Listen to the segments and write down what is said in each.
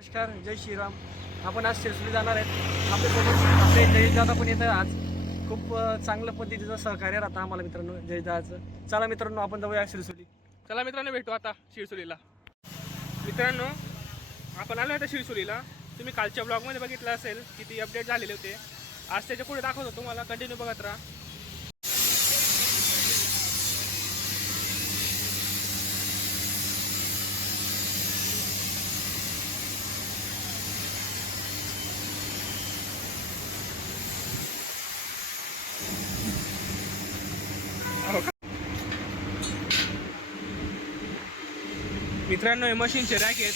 नमस्कार जय श्रीराम. आपण आज शिरसुली जाणार आहेत. आपल्यासोबत आपले जयदादा पण येत आज. खूप चांगल्या पद्धतीचं सहकार्य राहतं आम्हाला मित्रांनो जयदाचं चला मित्रांनो आपण जाऊया शिरसुली. चला मित्रांनो भेटू आता शिरसुलीला. मित्रांनो आपण आलो आता शिरसुलीला. तुम्ही कालच्या ब्लॉगमध्ये बघितलं असेल किती अपडेट झालेले होते. आज त्याच्या पुढे दाखवतो तुम्हाला. कंटिन्यू बघत राहा. मित्रांनो हे मशीनचे रॅक आहेत.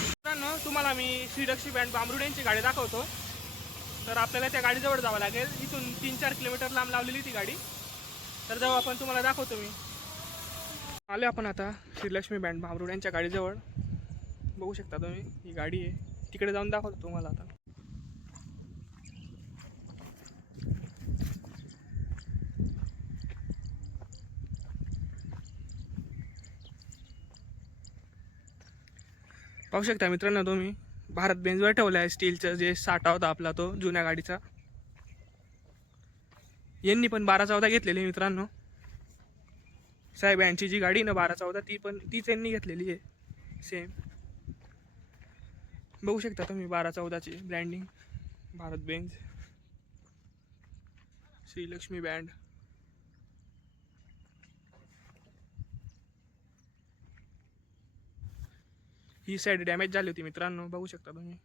मित्रांनो तुम्हाला मी श्रीरक्षी बँड बांबरुड्यांची गाडी दाखवतो. तर आपल्याला त्या गाडीजवळ जावं लागेल. इथून तीन चार किलोमीटर लांब लावलेली ती गाडी. तर जाऊ आपण तुम्हाला दाखवतो मी. आलो आपण आता श्रीलक्ष्मी बँड भामरुड यांच्या गाडीजवळ. बघू शकता तुम्ही ही गाडी आहे. तिकडे जाऊन दाखवतो तुम्हाला आता. पाहू शकता मित्रांनो तुम्ही भारत बेंजवर ठेवला आहे स्टीलचं जे साठा होता आपला तो जुन्या गाडीचा. यांनी पण बारा चौदा घेतलेले मित्रांनो. साहेब यांची जी गाडी ना बारा चौदा ती पण ती त्यांनी घेतलेली आहे. सेम बघू शकता तुम्ही बारा चौदाची branding Bharat Benz Shrilakshmi band ही साईड डॅमेज झाली होती मित्रांनो बघू शकता तुम्ही.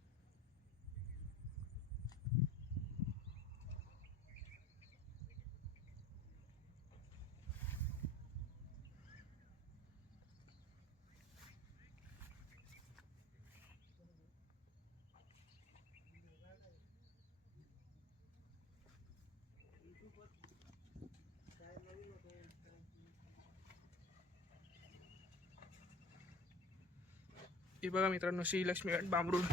हे बघा मित्रांनो श्रीलक्ष्मी बँड बांबरूड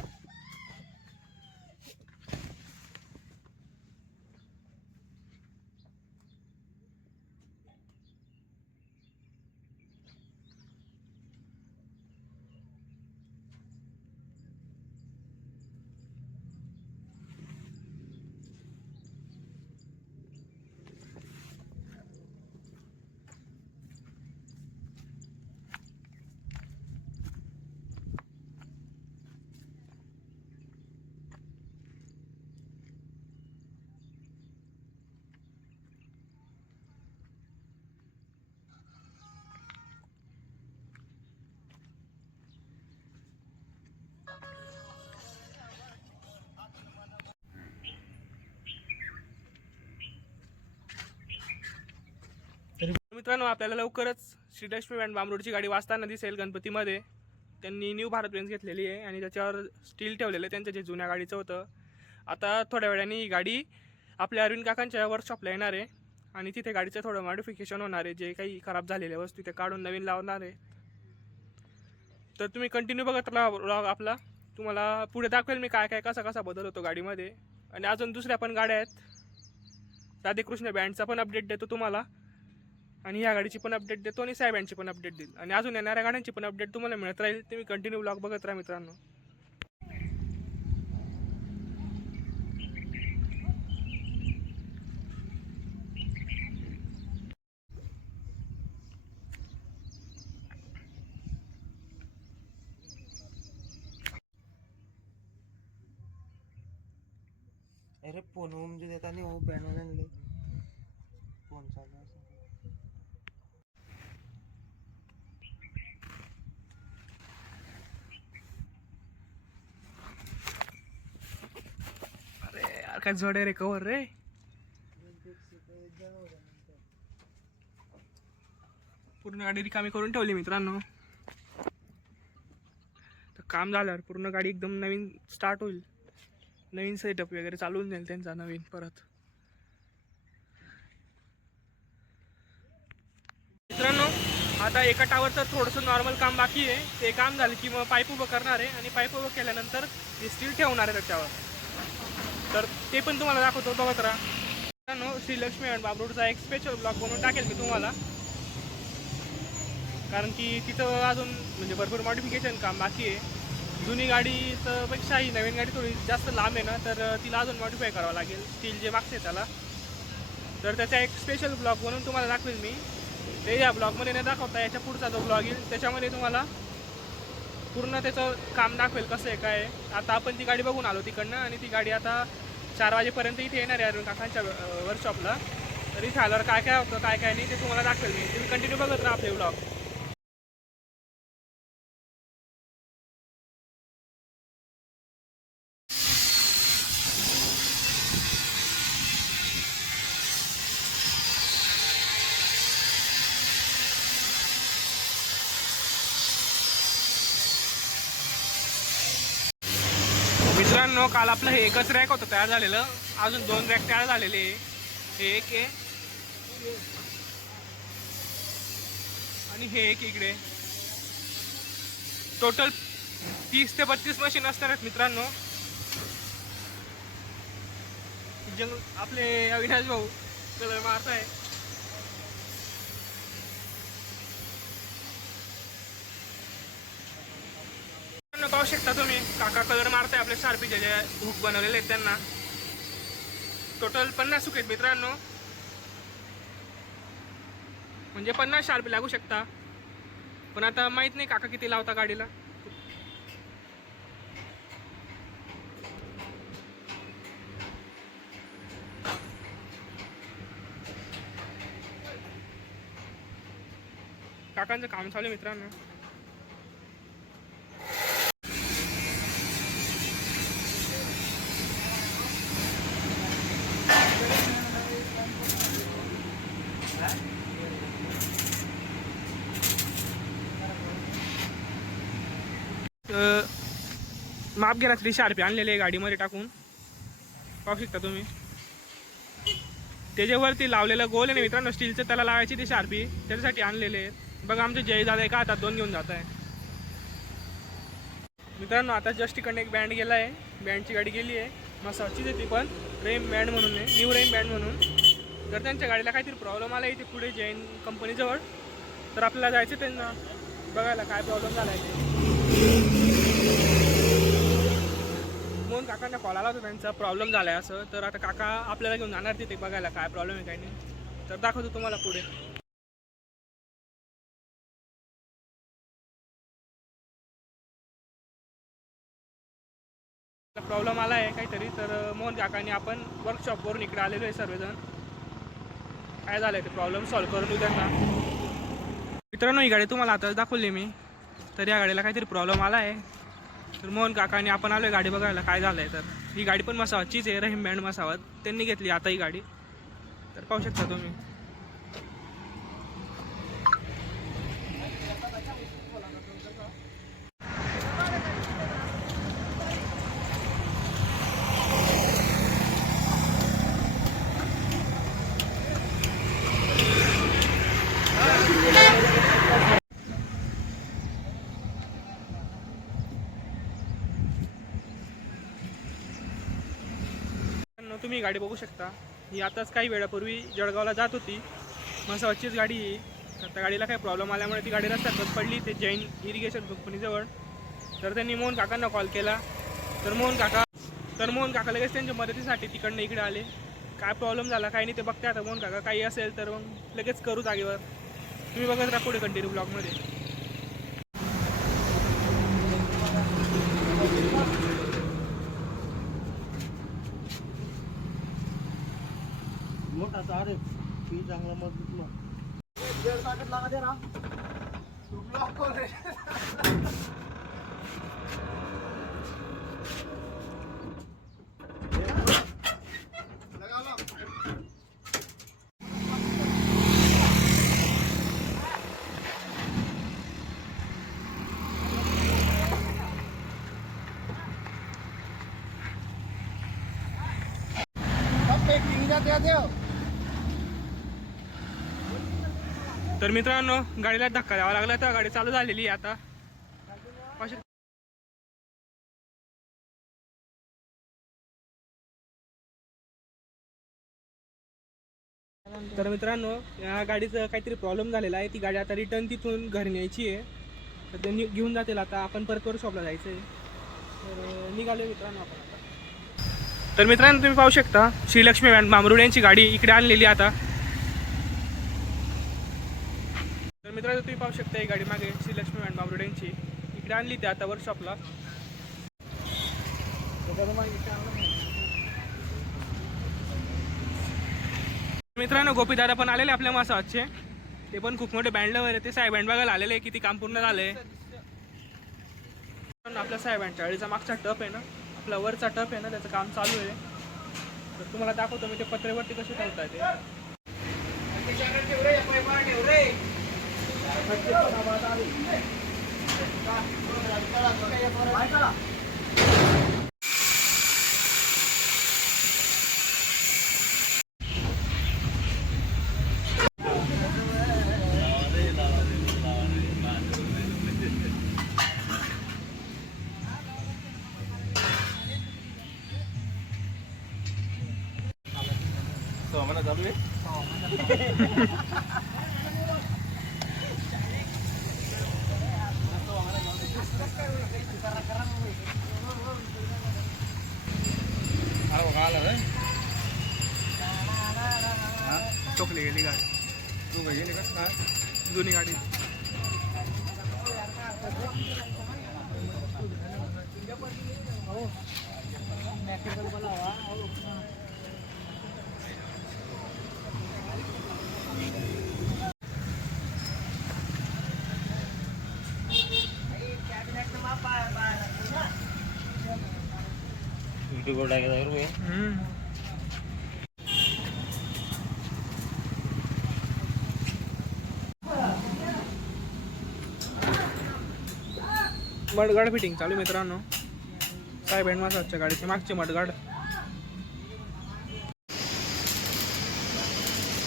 मित्रांनो आपल्याला लवकरच श्रीलक्ष्मी बँड बांबरोडची गाडी वाचताना दिसेल गणपतीमध्ये. त्यांनी न्यू भारत बेंज घेतलेली आहे आणि त्याच्यावर स्टील ठेवलेलं आहे त्यांचं जे जुन्या गाडीचं होतं. आता थोड्या वेळाने ही गाडी आपल्या अरविंद काकांच्या वर्कशॉपला येणार आहे आणि तिथे गाडीचं थोडं मॉडिफिकेशन होणार आहे. जे काही खराब झालेल्या वस्तू ते काढून नवीन लावणार आहे. तर तुम्ही कंटिन्यू बघत राहा ब्लॉग आपला. तुम्हाला पुढे दाखवेल मी काय काय कसा कसा बदल होतो गाडीमध्ये. आणि अजून दुसऱ्या पण गाड्या आहेत. राधेकृष्ण बँडचा पण अपडेट देतो तुम्हाला. आणि या गाडीची पण अपडेट देतो आणि साहेबांची पण अपडेट देईल. आणि अजून येणाऱ्या गाड्यांची पण अपडेट तुम्हाला मिळत राहील. तुम्ही कंटिन्यू ब्लॉग बघत राहा मित्रांनो. अरे फोन जे देता नाही हो बॅनर आणले फोन चालू असं अरे यार काय जडे रे कवर रे? पूर्ण गाडी रिकामी करून ठेवली मित्रांनो. तर काम झाल्यावर पूर्ण गाडी एकदम नवीन स्टार्ट होईल. नवीन सेटअप वगैरे चालवून जाईल त्यांचा नवीन परत. मित्रांनो आता एका टावरचं थोडंसं नॉर्मल काम बाकी आहे. ते काम झालं की मग पाईप उभं करणार आहे आणि पाईप उभं केल्यानंतर स्टील ठेवणार आहे त्याच्यावर तर ते पण तुम्हाला दाखवतो बघत राहा श्री श्रीलक्ष्मी अँड बाबरोडचा एक स्पेशल ब्लॉग बनवून टाकेल मी तुम्हाला. कारण की तिथं अजून म्हणजे भरपूर मॉडिफिकेशन काम बाकी आहे. जुनी गाडीचं पेक्षा ही नवीन गाडी थोडी जास्त लांब आहे ना तर तिला अजून मॉडिफाय करावं लागेल स्टील जे मागते त्याला. तर त्याचा एक स्पेशल ब्लॉग बनवून तुम्हाला दाखवेल मी. ते या ब्लॉगमध्ये न दाखवता याच्या पुढचा जो ब्लॉग येईल त्याच्यामध्ये तुम्हाला पूर्ण त्याचं काम दाखवेल कसं आहे काय आता आपण ती गाडी बघून आलो तिकडनं आणि ती गाडी आता चार वाजेपर्यंत इथे येणार आहे अरुण काकांच्या वर्कशॉपला तर इथे आल्यावर काय काय होतं काय काय नाही ते तुम्हाला दाखवेल मी. तुम्ही कंटिन्यू बघत राहा आपले ब्लॉग मित्रांनो काल आपलं हे एकच रॅक होतं तयार झालेलं. अजून दोन रॅक तयार झालेले. हे एक आहे. आणि हे एक इकडे. टोटल तीस ते बत्तीस मशीन असणार आहेत मित्रांनो. जंग आपले अविनाश भाऊ कलर मारताय. शकता तुम्ही? काका कलर मारताय आपल्या शार्पीचे जे हुक बनवलेले आहेत त्यांना. टोटल पन्नास हुक आहेत मित्रांनो. म्हणजे पन्नास शार्पी लागू शकता. पण आता माहीत नाही काका किती लावता गाडीला. काकांचं काम चालू आहे मित्रांनो. माप घेण्यासाठी शार्पी. आणलेले आहे गाडीमध्ये टाकून. पाहू शकता तुम्ही. त्याच्यावरती लावलेलं गोल आहे ना मित्रांनो स्टीलचं. त्याला लावायची ती शार्पी. त्याच्यासाठी आणलेले आहेत. बघा आमचे जय दादा एका हातात दोन घेऊन जात आहे. मित्रांनो आता जस्ट इकडनं एक बँड गेला आहे. बँडची गाडी गेली आहे. मसाजचीच आहे ती पण. रेम बँड म्हणून आहे. न्यू रेम बँड म्हणून. जर त्यांच्या गाडीला काहीतरी प्रॉब्लेम आला इथे पुढे जैन कंपनीजवळ तर आपल्याला जायचं त्यांना. बघायला काय प्रॉब्लेम झाला आहे ते. दोन काकांना कॉल आला होता त्यांचा. प्रॉब्लेम झाला आहे असं. तर आता काका आपल्याला घेऊन जाणार तिथे बघायला. काय प्रॉब्लेम आहे काय नाही. तर दाखवतो तुम्हाला पुढे. प्रॉब्लेम आला आहे काहीतरी. तर मोहन काकांनी आपण वर्कशॉपवरून इकडे आलेलो आहे सर्वजण. काय झालं ते प्रॉब्लेम सॉल्व्ह करून देऊ त्यांना. मित्रांनो ही गाडी तुम्हाला आताच दाखवली मी. तर या गाडीला काहीतरी प्रॉब्लेम आला आहे तर मोहन काकाने आपण आलोय गाडी बघायला. काय झालं आहे तर? ही गाडी पण मसावाचीच आहे रहीम बँड मसावत. त्यांनी घेतली आता ही गाडी. तर पाहू शकता तुम्ही. तुम्ही गाडी बघू शकता. ही आताच काही वेळापूर्वी जळगावला जात होती. मसावचीच गाडी आहे तर त्या गाडीला काही प्रॉब्लेम आल्यामुळे ती गाडी रस्त्यातच पडली. ते जैन इरिगेशन कंपनीजवळ तर त्यांनी मोहन काकांना कॉल केला. तर मोहन काका तर मोहन काका लगेच त्यांच्या मदतीसाठी तिकडनं इकडे आले. काय प्रॉब्लेम झाला काही नाही ते बघते. आता मोहन काका काही असेल तर मग लगेच करू जागेवर. तुम्ही बघत राहा पुढे कंटिन्यू ब्लॉगमध्ये मोठा अरे मी चांगला मत दुखलो जर ताकद लागा दे ना दुखला Cadê, Adel? तर मित्रांनो गाडीला धक्का द्यावा लागला तर गाडी चालू झालेली आहे आता. पाहू शकता. तर मित्रांनो या गाडीचं काहीतरी प्रॉब्लेम झालेला आहे. ती गाडी आता रिटर्न तिथून घरी न्यायची आहे. तर ते नि- घेऊन जातील आता. आपण परत वर्कशॉपला जायचं आहे तर निघालो मित्रांनो आपण आता. तर मित्रांनो तुम्ही पाहू शकता श्रीलक्ष्मी बँड मामरुड यांची गाडी इकडे आणलेली आहे आता तर मित्रांनो तुम्ही पाहू शकता ही गाडी मागे श्रीलक्ष्मी बँड मामरुड इकडे आणली ती आता वर्कशॉपला मित्रांनो गोपीदादा पण आलेले आपल्या मासाचे ते पण खूप मोठे बँडलवर आहे ते साहेब बँड बघायला आलेले आहे, किती काम पूर्ण झाले पण आपल्या साहेबांच्या गाडीचा मागचा टप आहे ना आपला वरचा टप आहे ना त्याचं काम चालू आहे. तर तुम्हाला दाखवतो मी ते पत्रेवरती कसे ठेवता ते. So, mana W? Oh, mana W? टोकली गेली गाडी जुनी गाडी हम्म. मडगाड फिटिंग चालू आहे मित्रांनो. बँड माझा आजच्या गाडीचे मागचे मडगाड.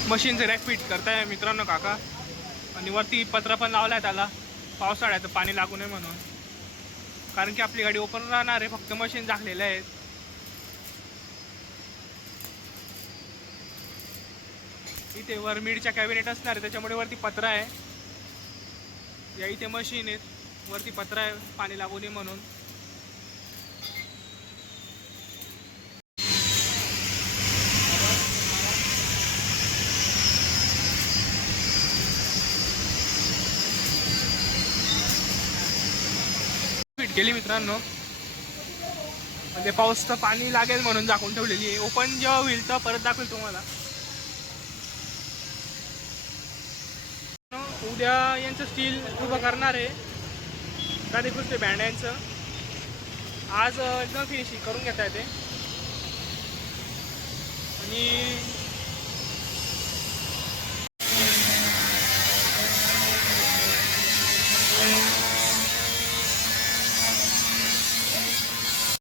मशीनचे रॅक फिट करताय मित्रांनो काका. आणि वरती पत्रा पण लावलाय त्याला. पावसाळ्याचं पाणी लागू नये म्हणून. कारण की आपली गाडी ओपन राहणार आहे फक्त मशीन झाकलेले आहेत. इथे वर मिडच्या कॅबिनेट असणार आहे त्याच्यामुळे वरती पत्रा आहे. या इथे मशीन आहेत. वरती पत्रा आहे पाणी लागू नये म्हणून. फिट केली मित्रांनो. म्हणजे पाऊस तर पाणी लागेल म्हणून दाखवून ठेवलेली आहे. ओपन जेव्हा होईल तर परत दाखवेल तुम्हाला. उद्या यांचं स्टील उभं करणार आहे. राधेकृष्ण बँड यांचं. आज एकदम फिनिशिंग करून घेता येते आणि